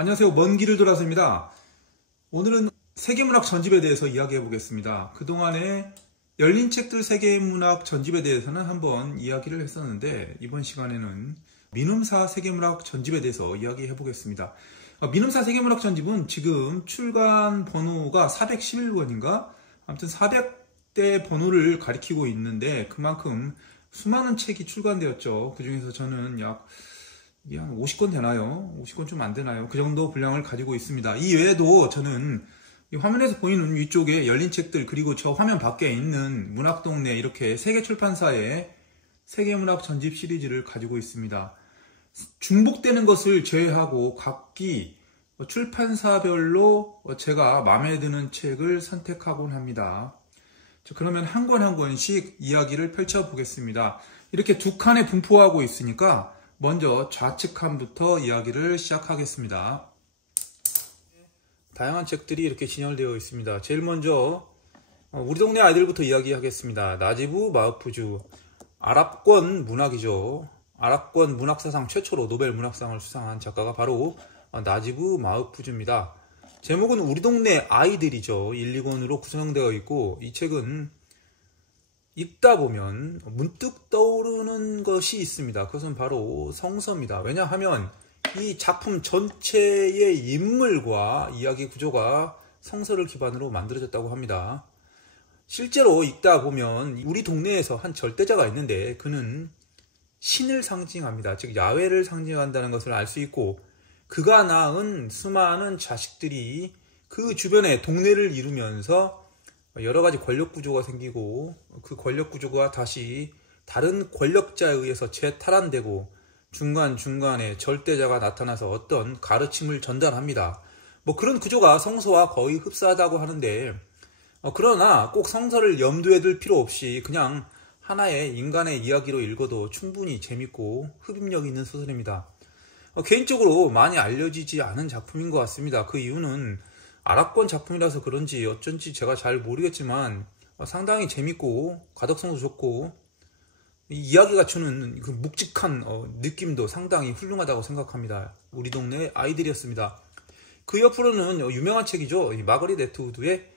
안녕하세요. 먼 길을 돌아서입니다. 오늘은 세계문학 전집에 대해서 이야기해 보겠습니다. 그동안에 열린 책들 세계문학 전집에 대해서는 한번 이야기를 했었는데 이번 시간에는 민음사 세계문학 전집에 대해서 이야기해 보겠습니다. 민음사 세계문학 전집은 지금 출간 번호가 411권인가? 아무튼 400대 번호를 가리키고 있는데 그만큼 수많은 책이 출간되었죠. 그 중에서 저는 이게 한 50권 되나요? 50권 좀 안 되나요? 그 정도 분량을 가지고 있습니다. 이 외에도 저는 이 화면에서 보이는 위쪽에 열린 책들, 그리고 저 화면 밖에 있는 문학동네, 이렇게 세계 출판사의 세계문학 전집 시리즈를 가지고 있습니다. 중복되는 것을 제외하고 각기 출판사별로 제가 마음에 드는 책을 선택하곤 합니다. 그러면 한 권 한 권씩 이야기를 펼쳐보겠습니다. 이렇게 두 칸에 분포하고 있으니까 먼저 좌측 칸부터 이야기를 시작하겠습니다. 다양한 책들이 이렇게 진열되어 있습니다. 제일 먼저 우리 동네 아이들부터 이야기하겠습니다. 나지브 마흐푸즈, 아랍권 문학이죠. 아랍권 문학사상 최초로 노벨 문학상을 수상한 작가가 바로 나지브 마흐푸즈입니다. 제목은 우리 동네 아이들이죠. 1, 2권으로 구성되어 있고, 이 책은 읽다 보면 문득 떠오르는 것이 있습니다. 그것은 바로 성서입니다. 왜냐하면 이 작품 전체의 인물과 이야기 구조가 성서를 기반으로 만들어졌다고 합니다. 실제로 읽다 보면 우리 동네에서 한 절대자가 있는데 그는 신을 상징합니다. 즉 야훼를 상징한다는 것을 알 수 있고, 그가 낳은 수많은 자식들이 그 주변에 동네를 이루면서 여러 가지 권력 구조가 생기고, 그 권력 구조가 다시 다른 권력자에 의해서 재탈환되고, 중간중간에 절대자가 나타나서 어떤 가르침을 전달합니다. 그런 구조가 성서와 거의 흡사하다고 하는데, 그러나 꼭 성서를 염두에 둘 필요 없이 그냥 하나의 인간의 이야기로 읽어도 충분히 재밌고 흡입력 있는 소설입니다. 개인적으로 많이 알려지지 않은 작품인 것 같습니다. 그 이유는 아랍권 작품이라서 그런지 어쩐지 제가 잘 모르겠지만 상당히 재밌고 가독성도 좋고 이야기가 주는 그 묵직한 느낌도 상당히 훌륭하다고 생각합니다. 우리 동네 아이들이었습니다. 그 옆으로는 유명한 책이죠. 마거릿 애트우드의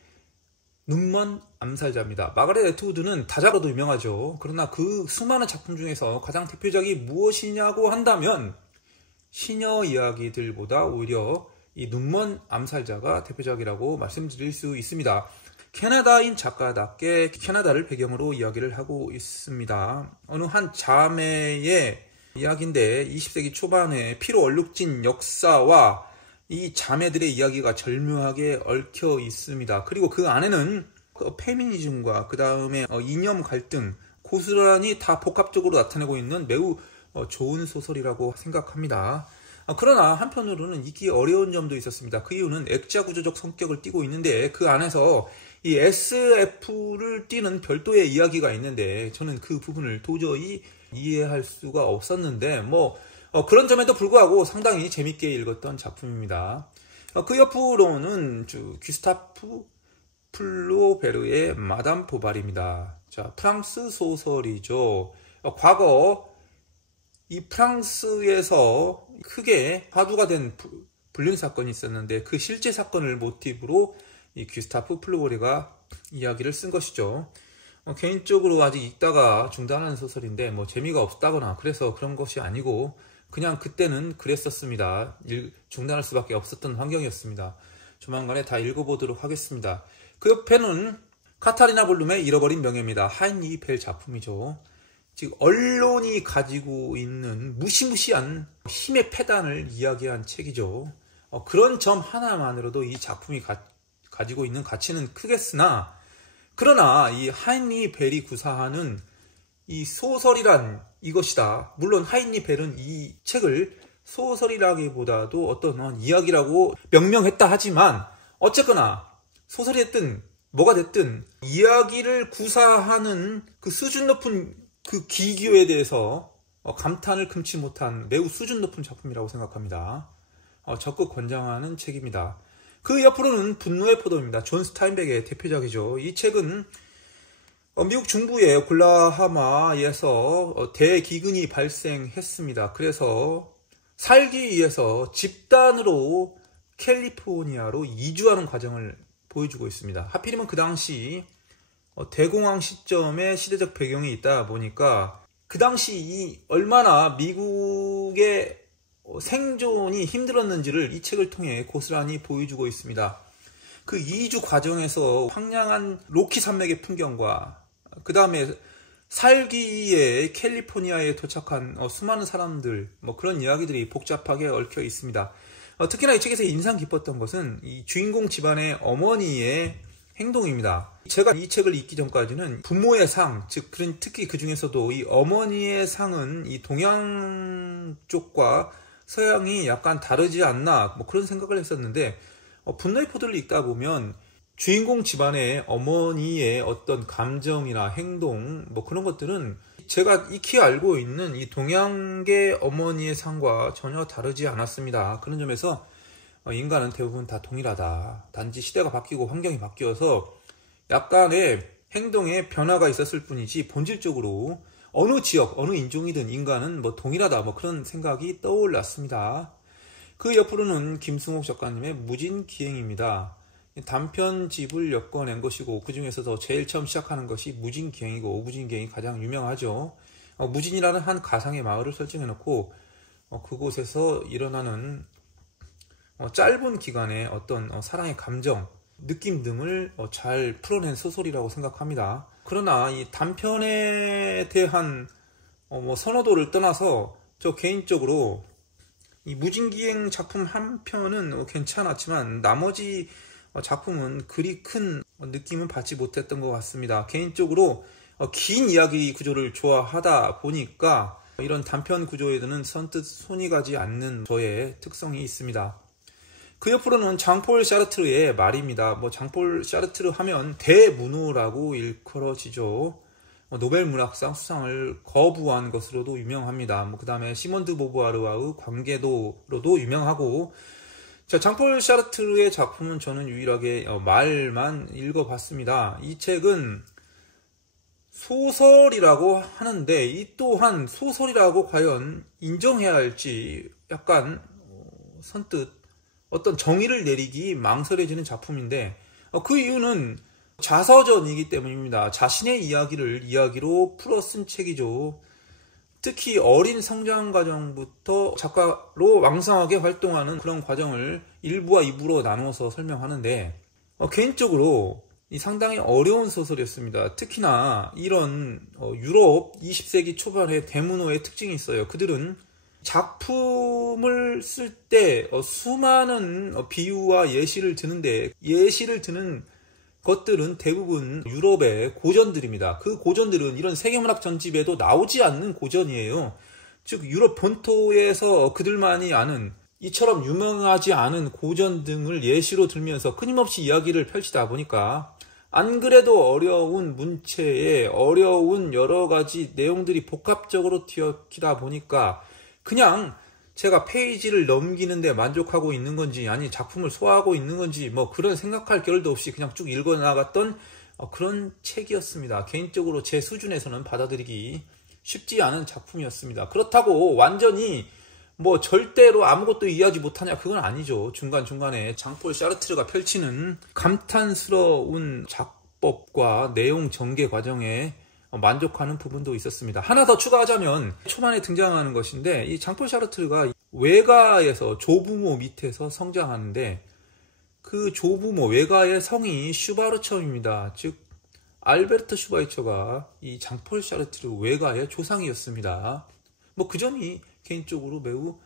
눈먼 암살자입니다. 마거릿 애트우드는 다작으로도 유명하죠. 그러나 그 수많은 작품 중에서 가장 대표작이 무엇이냐고 한다면 시녀 이야기들보다 오히려 이 눈먼 암살자가 대표작이라고 말씀드릴 수 있습니다. 캐나다인 작가답게 캐나다를 배경으로 이야기를 하고 있습니다. 어느 한 자매의 이야기인데 20세기 초반에 피로 얼룩진 역사와 이 자매들의 이야기가 절묘하게 얽혀 있습니다. 그리고 그 안에는 페미니즘과 그 다음에 이념 갈등, 고스란히 다 복합적으로 나타내고 있는 매우 좋은 소설이라고 생각합니다. 그러나 한편으로는 읽기 어려운 점도 있었습니다. 그 이유는 액자 구조적 성격을 띠고 있는데 그 안에서 이 SF를 띠는 별도의 이야기가 있는데 저는 그 부분을 도저히 이해할 수가 없었는데 그런 점에도 불구하고 상당히 재밌게 읽었던 작품입니다. 그 옆으로는 귀스타프 플로베르의 마담 보바리입니다. 자, 프랑스 소설이죠. 과거 이 프랑스에서 크게 화두가 된 불륜 사건이 있었는데 그 실제 사건을 모티브로 이 귀스타프 플로베르가 이야기를 쓴 것이죠. 개인적으로 아직 읽다가 중단하는 소설인데 재미가 없다거나 그래서 그런 것이 아니고 그냥 그때는 그랬었습니다. 중단할 수밖에 없었던 환경이었습니다. 조만간에 다 읽어보도록 하겠습니다. 그 옆에는 카타리나 볼룸의 잃어버린 명예입니다. 하인리 벨 작품이죠. 즉 언론이 가지고 있는 무시무시한 힘의 패단을 이야기한 책이죠. 그런 점 하나만으로도 이 작품이 가지고 있는 가치는 크겠으나, 그러나 이 하인리 벨이 구사하는 이 소설이란 이것이다. 물론 하인리 벨은 이 책을 소설이라기보다도 어떤 이야기라고 명명했다 하지만 어쨌거나 소설이 됐든 뭐가 됐든 이야기를 구사하는 그 수준 높은 그 기교에 대해서 감탄을 금치 못한 매우 수준 높은 작품이라고 생각합니다. 적극 권장하는 책입니다. 그 옆으로는 분노의 포도입니다. 존 스타인백의 대표작이죠. 이 책은 미국 중부의 오클라호마에서 대기근이 발생했습니다. 그래서 살기 위해서 집단으로 캘리포니아로 이주하는 과정을 보여주고 있습니다. 하필이면 그 당시 대공황 시점에 시대적 배경이 있다 보니까 그 당시 얼마나 미국의 생존이 힘들었는지를 이 책을 통해 고스란히 보여주고 있습니다. 그 이주 과정에서 황량한 로키 산맥의 풍경과 그 다음에 살기 위해 캘리포니아에 도착한 수많은 사람들, 그런 이야기들이 복잡하게 얽혀 있습니다. 특히나 이 책에서 인상 깊었던 것은 이 주인공 집안의 어머니의 행동입니다. 제가 이 책을 읽기 전까지는 부모의 상, 즉 특히 그 중에서도 이 어머니의 상은 이 동양 쪽과 서양이 약간 다르지 않나 그런 생각을 했었는데 분노의 포도를 읽다 보면 주인공 집안의 어머니의 어떤 감정이나 행동 그런 것들은 제가 익히 알고 있는 이 동양계 어머니의 상과 전혀 다르지 않았습니다. 그런 점에서 인간은 대부분 다 동일하다. 단지 시대가 바뀌고 환경이 바뀌어서 약간의 행동에 변화가 있었을 뿐이지 본질적으로 어느 지역, 어느 인종이든 인간은 동일하다. 그런 생각이 떠올랐습니다. 그 옆으로는 김승옥 작가님의 무진기행입니다. 단편집을 엮어낸 것이고 그 중에서도 제일 처음 시작하는 것이 무진기행이고 무진기행이 가장 유명하죠. 무진이라는 한 가상의 마을을 설정해놓고 그곳에서 일어나는 짧은 기간의 어떤 사랑의 감정, 느낌 등을 잘 풀어낸 소설이라고 생각합니다. 그러나 이 단편에 대한 선호도를 떠나서 저 개인적으로 이 무진기행 작품 한 편은 괜찮았지만 나머지 작품은 그리 큰 느낌은 받지 못했던 것 같습니다. 개인적으로 긴 이야기 구조를 좋아하다 보니까 이런 단편 구조에는 선뜻 손이 가지 않는 저의 특성이 있습니다. 그 옆으로는 장폴 샤르트르의 말입니다. 장폴 샤르트르 하면 대문호라고 일컬어지죠. 노벨 문학상 수상을 거부한 것으로도 유명합니다. 그 다음에 시몬 드 보부아르와의 관계도로도 유명하고, 장폴 샤르트르의 작품은 저는 유일하게 말만 읽어봤습니다. 이 책은 소설이라고 하는데 이 또한 소설이라고 과연 인정해야 할지 약간 선뜻 어떤 정의를 내리기 망설여지는 작품인데 그 이유는 자서전이기 때문입니다. 자신의 이야기를 이야기로 풀어 쓴 책이죠. 특히 어린 성장 과정부터 작가로 왕성하게 활동하는 그런 과정을 1부와 2부로 나누어서 설명하는데 개인적으로 상당히 어려운 소설이었습니다. 특히나 이런 유럽 20세기 초반의 대문호의 특징이 있어요. 그들은 작품을 쓸 때 수많은 비유와 예시를 드는데 예시를 드는 것들은 대부분 유럽의 고전들입니다. 그 고전들은 이런 세계문학 전집에도 나오지 않는 고전이에요. 즉 유럽 본토에서 그들만이 아는 이처럼 유명하지 않은 고전 등을 예시로 들면서 끊임없이 이야기를 펼치다 보니까 안 그래도 어려운 문체에 어려운 여러 가지 내용들이 복합적으로 뒤엉키다 보니까 그냥 제가 페이지를 넘기는데 만족하고 있는 건지 아니 작품을 소화하고 있는 건지 그런 생각할 겨를도 없이 그냥 쭉 읽어나갔던 그런 책이었습니다. 개인적으로 제 수준에서는 받아들이기 쉽지 않은 작품이었습니다. 그렇다고 완전히 절대로 아무것도 이해하지 못하냐 그건 아니죠. 중간중간에 장폴 샤르트르가 펼치는 감탄스러운 작법과 내용 전개 과정에 만족하는 부분도 있었습니다. 하나 더 추가하자면 초반에 등장하는 것인데 이 장폴 샤르트르가 외가에서 조부모 밑에서 성장하는데 그 조부모 외가의 성이 슈바르처입니다. 즉 알베르트 슈바이처가 이 장폴 샤르트르 외가의 조상이었습니다. 그 점이 개인적으로 매우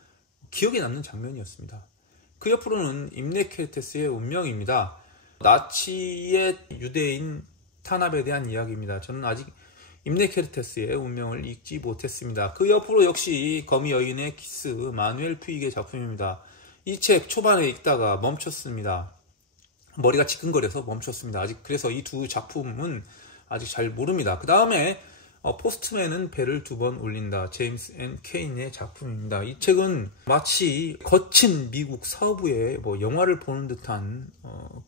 기억에 남는 장면이었습니다. 그 옆으로는 임네케르테스의 운명입니다. 나치의 유대인 탄압에 대한 이야기입니다. 저는 아직 임네케르테스의 운명을 읽지 못했습니다. 그 옆으로 역시 거미 여인의 키스 마누엘 퓨익의 작품입니다. 이 책 초반에 읽다가 멈췄습니다. 머리가 지끈거려서 멈췄습니다. 아직 그래서 이 두 작품은 아직 잘 모릅니다. 그 다음에 포스트맨은 배를 2번 올린다. 제임스 앤 케인의 작품입니다. 이 책은 마치 거친 미국 서부의 영화를 보는 듯한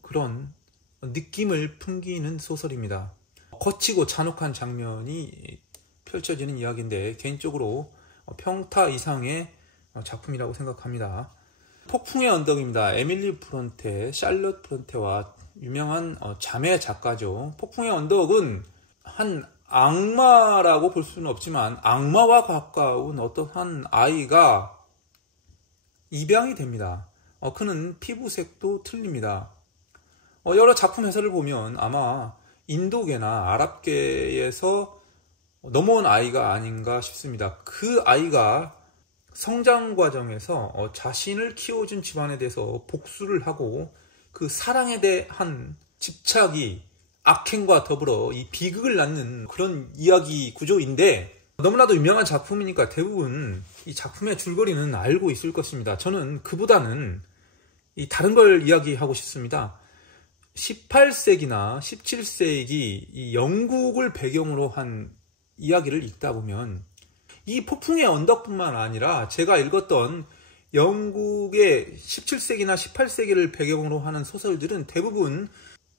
그런 느낌을 풍기는 소설입니다. 거치고 잔혹한 장면이 펼쳐지는 이야기인데 개인적으로 평타 이상의 작품이라고 생각합니다. 폭풍의 언덕입니다. 에밀리 브론테, 샬럿 브론테와 유명한 자매 작가죠. 폭풍의 언덕은 한 악마라고 볼 수는 없지만 악마와 가까운 어떠한 아이가 입양이 됩니다. 그는 피부색도 틀립니다. 여러 작품 해설을 보면 아마 인도계나 아랍계에서 넘어온 아이가 아닌가 싶습니다. 그 아이가 성장 과정에서 자신을 키워준 집안에 대해서 복수를 하고 그 사랑에 대한 집착이 악행과 더불어 이 비극을 낳는 그런 이야기 구조인데, 너무나도 유명한 작품이니까 대부분 이 작품의 줄거리는 알고 있을 것입니다. 저는 그보다는 이 다른 걸 이야기하고 싶습니다. 18세기나 17세기 이 영국을 배경으로 한 이야기를 읽다 보면 이 폭풍의 언덕뿐만 아니라 제가 읽었던 영국의 17세기나 18세기를 배경으로 하는 소설들은 대부분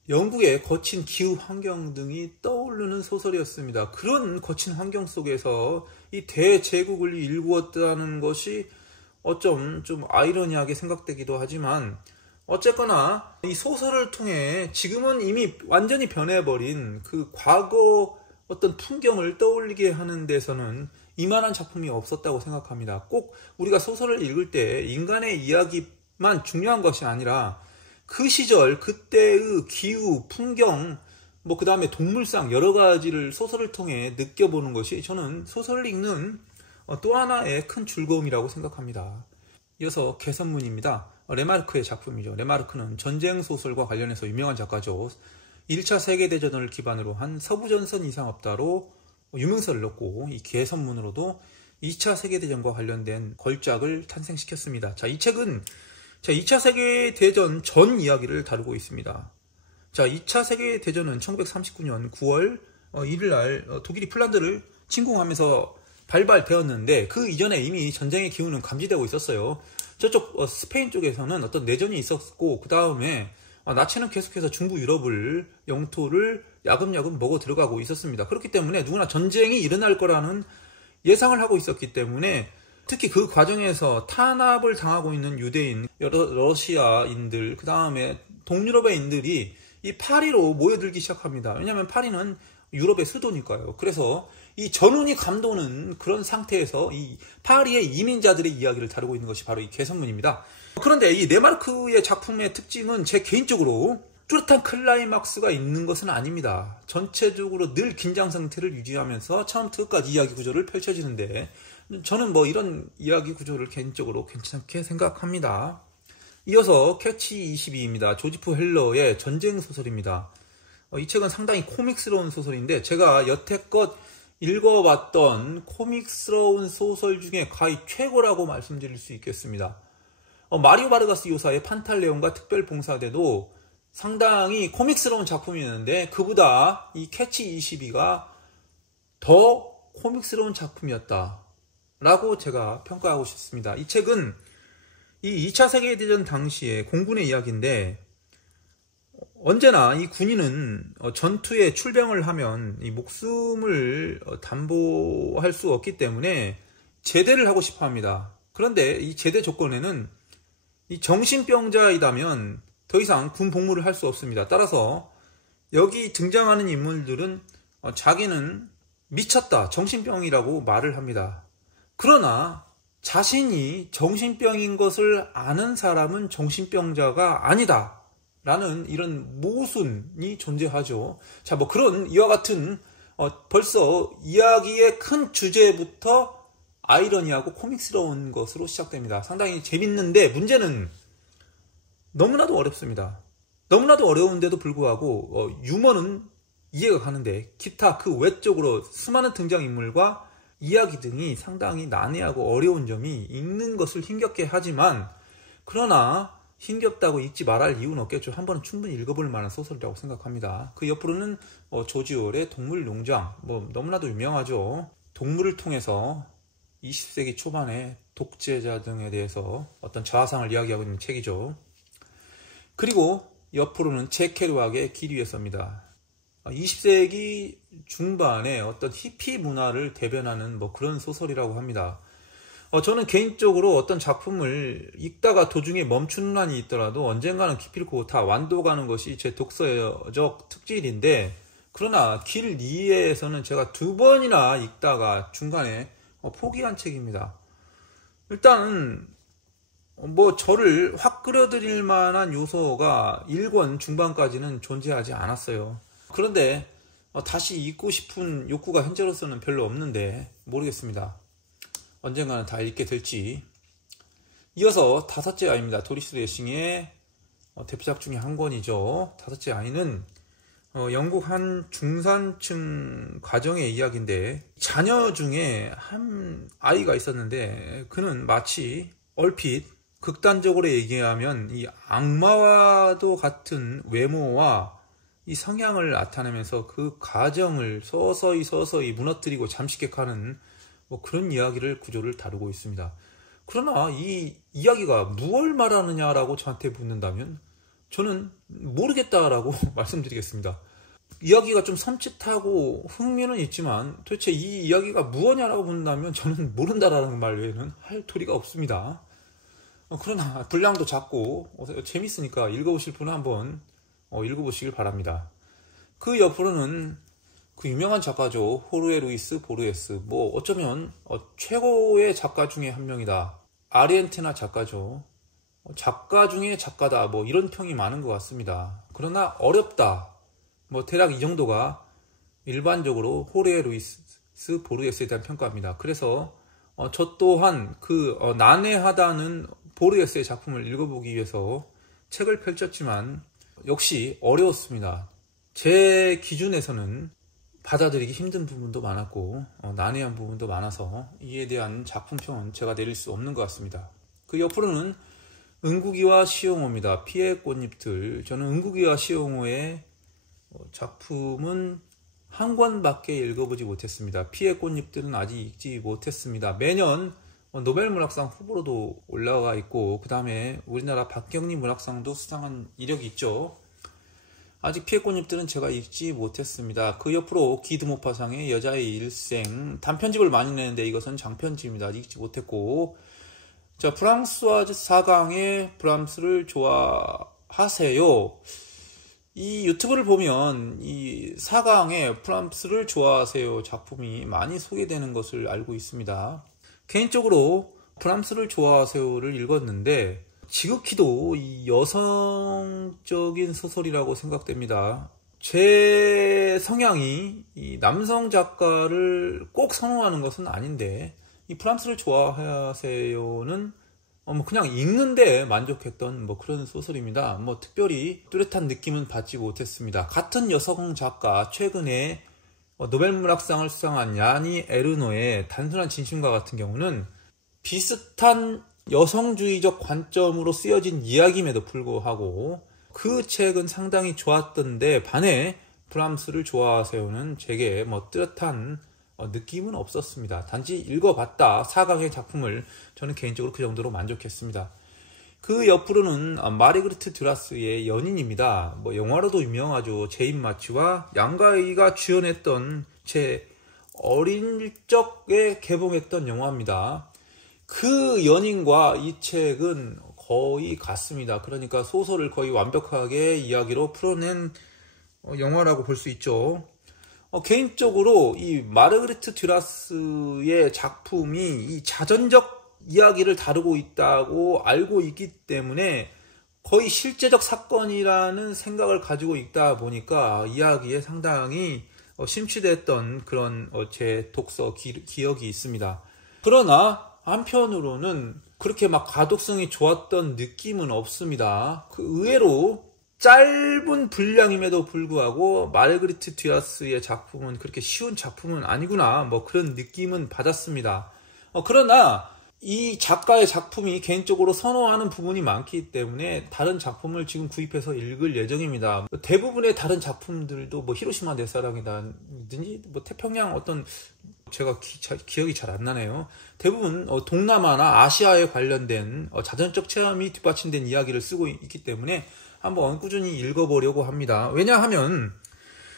영국의 거친 기후 환경 등이 떠오르는 소설이었습니다. 그런 거친 환경 속에서 이 대제국을 일구었다는 것이 어쩜 좀 아이러니하게 생각되기도 하지만, 어쨌거나 이 소설을 통해 지금은 이미 완전히 변해버린 그 과거 어떤 풍경을 떠올리게 하는 데서는 이만한 작품이 없었다고 생각합니다. 꼭 우리가 소설을 읽을 때 인간의 이야기만 중요한 것이 아니라 그 시절 그때의 기후, 풍경, 그 다음에 동물상 여러 가지를 소설을 통해 느껴보는 것이 저는 소설을 읽는 또 하나의 큰 즐거움이라고 생각합니다. 이어서 개선문입니다. 레마르크의 작품이죠. 레마르크는 전쟁 소설과 관련해서 유명한 작가죠. 1차 세계대전을 기반으로 한 서부전선 이상 없다로 유명세를 얻고, 이 개선문으로도 2차 세계대전과 관련된 걸작을 탄생시켰습니다. 이 책은 2차 세계대전 전 이야기를 다루고 있습니다. 2차 세계대전은 1939년 9월 1일 날 독일이 폴란드를 침공하면서 발발되었는데, 그 이전에 이미 전쟁의 기운은 감지되고 있었어요. 저쪽 스페인 쪽에서는 어떤 내전이 있었고, 그 다음에 나치는 계속해서 중부 유럽을 영토를 야금야금 먹어 들어가고 있었습니다. 그렇기 때문에 누구나 전쟁이 일어날 거라는 예상을 하고 있었기 때문에, 특히 그 과정에서 탄압을 당하고 있는 유대인, 여러 러시아인들, 그 다음에 동유럽의 인들이 이 파리로 모여들기 시작합니다. 왜냐하면 파리는 유럽의 수도니까요. 그래서 이 전운이 감도는 그런 상태에서 이 파리의 이민자들의 이야기를 다루고 있는 것이 바로 이 개선문입니다. 그런데 이 레마르크의 작품의 특징은 제 개인적으로 뚜렷한 클라이막스가 있는 것은 아닙니다. 전체적으로 늘 긴장 상태를 유지하면서 처음부터 끝까지 이야기 구조를 펼쳐지는데, 저는 이런 이야기 구조를 개인적으로 괜찮게 생각합니다. 이어서 캐치 22입니다. 조지프 헬러의 전쟁 소설입니다. 이 책은 상당히 코믹스러운 소설인데, 제가 여태껏 읽어봤던 코믹스러운 소설 중에 거의 최고라고 말씀드릴 수 있겠습니다. 마리오 바르가스 요사의 판탈레온과 특별봉사대도 상당히 코믹스러운 작품이었는데, 그보다 이 캐치 22가 더 코믹스러운 작품이었다 라고 제가 평가하고 싶습니다. 이 책은 이 2차 세계대전 당시의 공군의 이야기인데, 언제나 이 군인은 전투에 출병을 하면 이 목숨을 담보할 수 없기 때문에 제대를 하고 싶어 합니다. 그런데 이 제대 조건에는 이 정신병자이다면 더 이상 군 복무를 할 수 없습니다. 따라서 여기 등장하는 인물들은 자기는 미쳤다, 정신병이라고 말을 합니다. 그러나 자신이 정신병인 것을 아는 사람은 정신병자가 아니다 라는 이런 모순이 존재하죠. 그런 이와 같은 벌써 이야기의 큰 주제부터 아이러니하고 코믹스러운 것으로 시작됩니다. 상당히 재밌는데, 문제는 너무나도 어렵습니다. 너무나도 어려운데도 불구하고 유머는 이해가 가는데, 기타 그 외적으로 수많은 등장인물과 이야기 등이 상당히 난해하고 어려운 점이 읽는 것을 힘겹게 하지만, 그러나 힘겹다고 읽지 말할 이유는 없겠죠. 한 번은 충분히 읽어볼 만한 소설이라고 생각합니다. 그 옆으로는 조지 오웰의 동물농장, 너무나도 유명하죠. 동물을 통해서 20세기 초반에 독재자 등에 대해서 어떤 저하상을 이야기하고 있는 책이죠. 그리고 옆으로는 잭 kerouac의 길 위에서입니다. 20세기 중반에 어떤 히피 문화를 대변하는 그런 소설이라고 합니다. 저는 개인적으로 어떤 작품을 읽다가 도중에 멈추는 한이 있더라도 언젠가는 기필코 다 완독하는 것이 제 독서적 특질인데, 그러나 길 2에서는 제가 2번이나 읽다가 중간에 포기한 책입니다. 일단 저를 확 끌어들일 만한 요소가 1권 중반까지는 존재하지 않았어요. 그런데 다시 읽고 싶은 욕구가 현재로서는 별로 없는데 모르겠습니다. 언젠가는 다 읽게 될지. 이어서 5째 아이입니다. 도리스 레싱의 대표작 중에 한 권이죠. 5째 아이는 영국 한 중산층 가정의 이야기인데, 자녀 중에 한 아이가 있었는데 그는 마치 얼핏 극단적으로 얘기하면 이 악마와도 같은 외모와 이 성향을 나타내면서 그 가정을 서서히 무너뜨리고 잠식해가는 그런 이야기를 구조를 다루고 있습니다. 그러나 이 이야기가 무엇을 말하느냐라고 저한테 묻는다면 저는 모르겠다라고 말씀드리겠습니다. 이야기가 좀 섬찟하고 흥미는 있지만 도대체 이 이야기가 무엇냐라고 묻는다면 저는 모른다라는 말 외에는 할 도리가 없습니다. 그러나 분량도 작고 재밌으니까 읽어보실 분은 한번 읽어보시길 바랍니다. 그 옆으로는 그 유명한 작가죠. 호르헤 루이스 보르헤스. 어쩌면 최고의 작가 중에 한 명이다. 아르헨티나 작가죠. 작가 중에 작가다. 이런 평이 많은 것 같습니다. 그러나 어렵다. 대략 이 정도가 일반적으로 호르헤 루이스 보르헤스에 대한 평가입니다. 그래서 저 또한 그 난해하다는 보르헤스의 작품을 읽어보기 위해서 책을 펼쳤지만 역시 어려웠습니다. 제 기준에서는 받아들이기 힘든 부분도 많았고 난해한 부분도 많아서 이에 대한 작품평은 제가 내릴 수 없는 것 같습니다. 그 옆으로는 은국이와 시용호입니다. 피의 꽃잎들. 저는 은국이와 시용호의 작품은 한 권밖에 읽어보지 못했습니다. 피의 꽃잎들은 아직 읽지 못했습니다. 매년 노벨문학상 후보로도 올라가 있고 그 다음에 우리나라 박경리 문학상도 수상한 이력이 있죠. 아직 피의 꽃잎들은 제가 읽지 못했습니다. 그 옆으로 기드모파상의 여자의 일생, 단편집을 많이 내는데 이것은 장편집입니다. 아직 읽지 못했고, 자, 프랑스와즈 사강의 브람스를 좋아하세요. 이 유튜브를 보면 이 사강의 프람스를 좋아하세요 작품이 많이 소개되는 것을 알고 있습니다. 개인적으로 프람스를 좋아하세요를 읽었는데 지극히도 이 여성적인 소설이라고 생각됩니다. 제 성향이 이 남성 작가를 꼭 선호하는 것은 아닌데 이 프람스를 좋아하세요는 그냥 읽는데 만족했던 그런 소설입니다. 특별히 뚜렷한 느낌은 받지 못했습니다. 같은 여성 작가, 최근에 노벨문학상을 수상한 야니 에르노의 단순한 진심과 같은 경우는 비슷한 여성주의적 관점으로 쓰여진 이야기임에도 불구하고 그 책은 상당히 좋았던데 반해 브람스를 좋아하세요는 제게 뚜렷한 느낌은 없었습니다. 단지 읽어봤다. 사강의 작품을 저는 개인적으로 그 정도로 만족했습니다. 그 옆으로는 마르그리트 듀라스의 연인입니다. 영화로도 유명하죠. 제인 마치와 양가희가 주연했던 제 어린 적에 개봉했던 영화입니다. 그 연인과 이 책은 거의 같습니다. 그러니까 소설을 거의 완벽하게 이야기로 풀어낸 영화라고 볼 수 있죠. 개인적으로 이 마르그리트 듀라스의 작품이 이 자전적 이야기를 다루고 있다고 알고 있기 때문에 거의 실제적 사건이라는 생각을 가지고 읽다 보니까 이야기에 상당히 심취됐던 그런 제 독서 기억이 있습니다. 그러나 한편으로는 그렇게 가독성이 좋았던 느낌은 없습니다. 그 의외로 짧은 분량임에도 불구하고 마르그리트 듀라스의 작품은 그렇게 쉬운 작품은 아니구나 그런 느낌은 받았습니다. 그러나 이 작가의 작품이 개인적으로 선호하는 부분이 많기 때문에 다른 작품을 지금 구입해서 읽을 예정입니다. 대부분의 다른 작품들도 히로시마 내 사랑이라든지 태평양 어떤 제가 기억이 잘 안 나네요. 대부분 동남아나 아시아에 관련된 자전적 체험이 뒷받침된 이야기를 쓰고 있기 때문에 한번 꾸준히 읽어보려고 합니다. 왜냐하면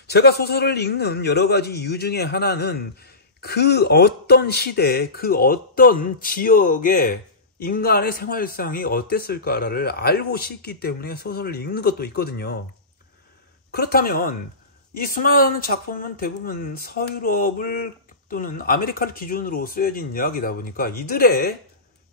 제가 소설을 읽는 여러 가지 이유 중에 하나는 그 어떤 시대, 그 어떤 지역의 인간의 생활상이 어땠을까를 알고 싶기 때문에 소설을 읽는 것도 있거든요. 그렇다면 이 수많은 작품은 대부분 서유럽을 또는 아메리카를 기준으로 쓰여진 이야기다 보니까 이들의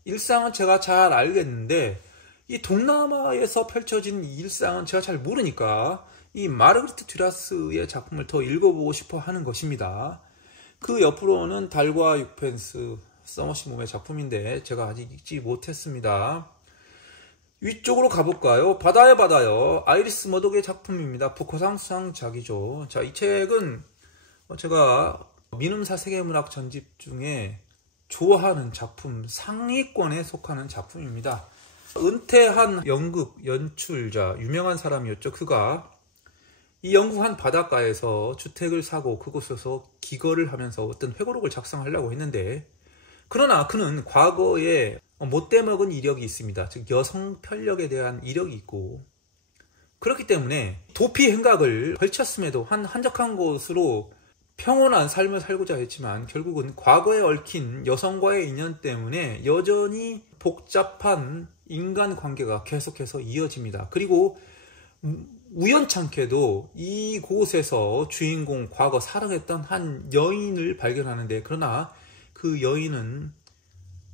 일상은 제가 잘 알겠는데 이 동남아에서 펼쳐진 일상은 제가 잘 모르니까 이 마르그리트 듀라스의 작품을 더 읽어보고 싶어 하는 것입니다. 그 옆으로는 달과 육펜스 서머시몸의 작품인데 제가 아직 읽지 못했습니다. 위쪽으로 가볼까요? 바다에 바다요. 아이리스 머독의 작품입니다. 부커상 수상작이죠. 자, 이 책은 제가 민음사 세계문학 전집 중에 좋아하는 작품 상위권에 속하는 작품입니다. 은퇴한 연극 연출자, 유명한 사람이었죠. 그가 이 영국 한 바닷가에서 주택을 사고 그곳에서 기거를 하면서 어떤 회고록을 작성하려고 했는데, 그러나 그는 과거에 못돼먹은 이력이 있습니다. 즉 여성 편력에 대한 이력이 있고, 그렇기 때문에 도피 행각을 펼쳤음에도 한적한 곳으로 평온한 삶을 살고자 했지만 결국은 과거에 얽힌 여성과의 인연 때문에 여전히 복잡한 인간관계가 계속해서 이어집니다. 그리고 우연찮게도 이곳에서 주인공 과거 사랑했던 한 여인을 발견하는데, 그러나 그 여인은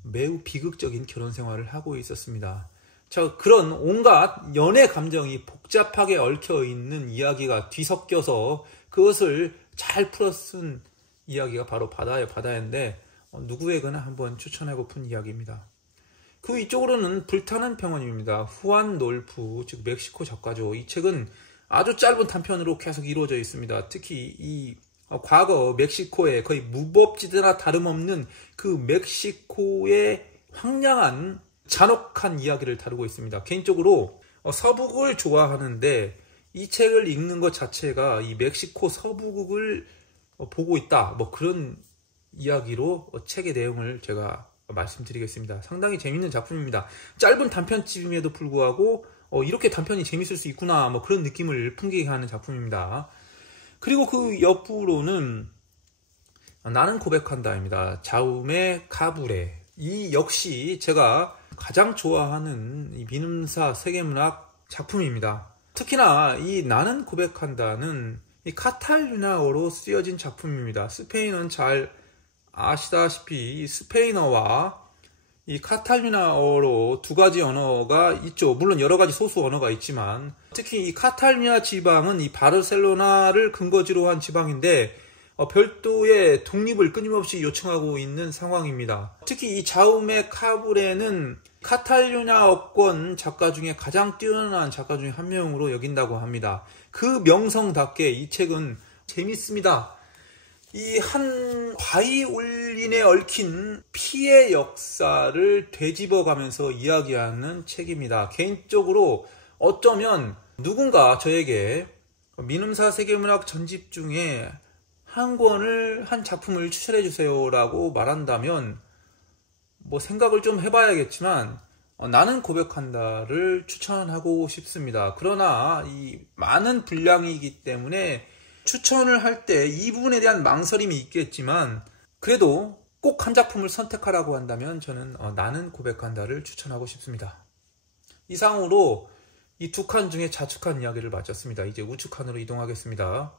매우 비극적인 결혼 생활을 하고 있었습니다. 자, 그런 온갖 연애 감정이 복잡하게 얽혀 있는 이야기가 뒤섞여서 그것을 잘 풀어쓴 이야기가 바로 바다의 바다인데, 누구에게나 한번 추천하고픈 이야기입니다. 그 이쪽으로는 불타는 평원입니다. 후안 놀프, 즉 멕시코 작가죠. 이 책은 아주 짧은 단편으로 계속 이루어져 있습니다. 특히 이 과거 멕시코의 거의 무법지대나 다름없는 그 멕시코의 황량한 잔혹한 이야기를 다루고 있습니다. 개인적으로 서북을 좋아하는데 이 책을 읽는 것 자체가 이 멕시코 서부극을 보고 있다, 뭐 그런 이야기로 책의 내용을 제가 말씀드리겠습니다. 상당히 재밌는 작품입니다. 짧은 단편집임에도 불구하고 이렇게 단편이 재밌을 수 있구나, 뭐 그런 느낌을 풍기게 하는 작품입니다. 그리고 그 옆으로는 나는 고백한다입니다. 자움의 카브레. 이 역시 제가 가장 좋아하는 이 민음사 세계문학 작품입니다. 특히나 이 나는 고백한다는 이 카탈루냐어로 쓰여진 작품입니다. 스페인어는 잘 아시다시피 이 스페인어와 이 카탈루냐어로 두 가지 언어가 있죠. 물론 여러 가지 소수 언어가 있지만 특히 이 카탈루냐 지방은 이 바르셀로나를 근거지로 한 지방인데 별도의 독립을 끊임없이 요청하고 있는 상황입니다. 특히 이 자우메 카브레는 카탈루냐어권 작가 중에 가장 뛰어난 작가 중에 한 명으로 여긴다고 합니다. 그 명성답게 이 책은 재밌습니다. 이 한 바이올린에 얽힌 피의 역사를 되짚어가면서 이야기하는 책입니다. 개인적으로 어쩌면 누군가 저에게 민음사 세계문학 전집 중에 한 작품을 추천해 주세요 라고 말한다면 뭐 생각을 좀 해봐야겠지만 나는 고백한다를 추천하고 싶습니다. 그러나 이 많은 분량이기 때문에 추천을 할 때 이 부분에 대한 망설임이 있겠지만 그래도 꼭 한 작품을 선택하라고 한다면 저는 나는 고백한다를 추천하고 싶습니다. 이상으로 이 두 칸 중에 좌측 칸 이야기를 마쳤습니다. 이제 우측 칸으로 이동하겠습니다.